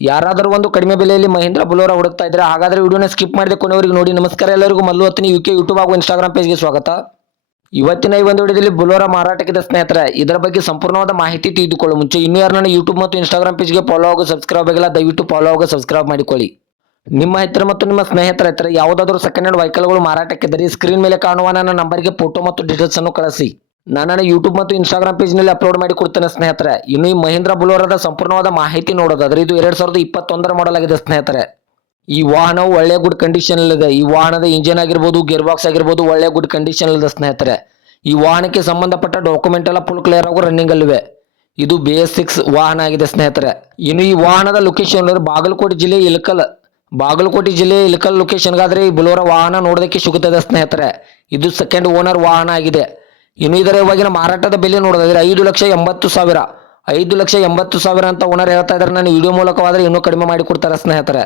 ಯಾರಾದರೂ ಒಂದು ಕಡಿಮೆ ಬೆಲೆಯಲ್ಲಿ ಮಹೀಂದ್ರ ಬೊಲೆರೋ ಹುಡುಕ್ತಾ ಇದ್ರೆ ಹಾಗಾದ್ರೆ ವಿಡಿಯೋನ ಸ್ಕಿಪ್ ಮಾಡದೆ ಕೊನೆವರೆಗೂ ನೋಡಿ. ನಮಸ್ಕಾರ ಎಲ್ಲರಿಗೂ, ಮಲ್ಲು ಹತ್ತಿನಿ ಯುಕೆ ಯೂಟ್ಯೂಬ್ ಹಾಗೂ ಇನ್ಸ್ಟಾಗ್ರಾಮ್ ಪೇಜ್ಗೆ ಸ್ವಾಗತ. ಇವತ್ತಿನ ಈ ಒಂದು ವಿಡಿಯೋದಲ್ಲಿ ಬೊಲೆರೋ ಮಾರಾಟಕ್ಕಿದೆ ಸ್ನೇಹಿತರೆ. ಇದರ ಬಗ್ಗೆ ಸಂಪೂರ್ಣವಾದ ಮಾಹಿತಿ ತಿಳಿದುಕೊಳ್ಳುವ ಮುಂಚೆ ಇನ್ನೂ ಯಾರು ನನ್ನ ಯೂಟ್ಯೂಬ್ ಮತ್ತು ಇನ್ಸ್ಟಾಗ್ರಾಮ್ ಪೇಜ್ಗೆ ಫಾಲೋ ಹಾಗೂ ಸಬ್ಸ್ಕ್ರೈಬ್ ಆಗಿಲ್ಲ, ದಯವಿಟ್ಟು ಫಾಲೋ ಹಾಗೂ ಸಬ್ಸ್ಕ್ರೈಬ್ ಮಾಡಿಕೊಳ್ಳಿ. ನಿಮ್ಮ ಹತ್ತಿರ ಮತ್ತು ನಿಮ್ಮ ಸ್ನೇಹಿತರ ಹತ್ತಿರ ಯಾವುದಾದರೂ ಸೆಕೆಂಡ್ ಹ್ಯಾಂಡ್ ವೆಹಿಕಲ್ಗಳು ಮಾರಾಟಕ್ಕಿದ್ದರೆ ಸ್ಕ್ರೀನ್ ಮೇಲೆ ಕಾಣುವ ನನ್ನ ನಂಬರ್ಗೆ ಫೋಟೋ ಮತ್ತು ಡೀಟೇಲ್ಸ್ ಅನ್ನು ಕಳಿಸಿ. ನಾನು ಯೂಟ್ಯೂಬ್ ಮತ್ತು ಇನ್ಸ್ಟಾಗ್ರಾಮ್ ಪೇಜ್ನಲ್ಲಿ ಅಪ್ಲೋಡ್ ಮಾಡಿ ಕೊಡ್ತೇನೆ ಸ್ನೇಹಿತರೆ. ಇನ್ನು ಈ ಮಹೀಂದ್ರ ಬೊಲೆರೋದ ಸಂಪೂರ್ಣವಾದ ಮಾಹಿತಿ ನೋಡೋದಾದ್ರೆ ಇದು 2021 ಮಾಡೆಲ್ ಆಗಿದೆ ಸ್ನೇಹಿತರೆ. ಈ ವಾಹನವು ಒಳ್ಳೆ ಗುಡ್ ಕಂಡೀಷನ್ ಇದೆ. ಈ ವಾಹನದ ಇಂಜಿನ್ ಆಗಿರ್ಬೋದು, ಗೇರ್ ಬಾಕ್ಸ್ ಆಗಿರ್ಬೋದು ಒಳ್ಳೆ ಗುಡ್ ಕಂಡೀಷನ್ ಇದೆ ಸ್ನೇಹಿತರೆ. ಈ ವಾಹನಕ್ಕೆ ಸಂಬಂಧಪಟ್ಟ ಡಾಕ್ಯುಮೆಂಟ್ ಎಲ್ಲ ಫುಲ್ ಕ್ಲಿಯರ್ ಆಗೋ ರನ್ನಿಂಗ್ ಅಲ್ಲಿವೆ. ಇದು ಬೇಸಿಕ್ಸ್ ವಾಹನ ಆಗಿದೆ ಸ್ನೇಹಿತರೆ. ಇನ್ನು ಈ ವಾಹನದ ಲೊಕೇಶನ್ ಬಾಗಲಕೋಟೆ ಜಿಲ್ಲೆ ಇಳಕಲ್ ಲೊಕೇಶನ್ಗಾದ್ರೆ ಈ ಬೊಲೆರೋ ವಾಹನ ನೋಡೋದಕ್ಕೆ ಸಿಗುತ್ತದೆ ಸ್ನೇಹಿತರೆ. ಇದು ಸೆಕೆಂಡ್ ಓನರ್ ವಾಹನ ಆಗಿದೆ. ಇನ್ನು ಇದರ ಇವಾಗಿನ ಮಾರಾಟದ ಬೆಲೆ ನೋಡೋದಾದ್ರೆ 5,80,000 ಅಂತ ಓನರ್ ಹೇಳ್ತಾ ಇದ್ದಾರೆ. ನಾನು ವಿಡಿಯೋ ಮೂಲಕವಾದ್ರೆ ಇನ್ನೂ ಕಡಿಮೆ ಮಾಡಿ ಕೊಡ್ತಾರೆ ಸ್ನೇಹಿತರೆ.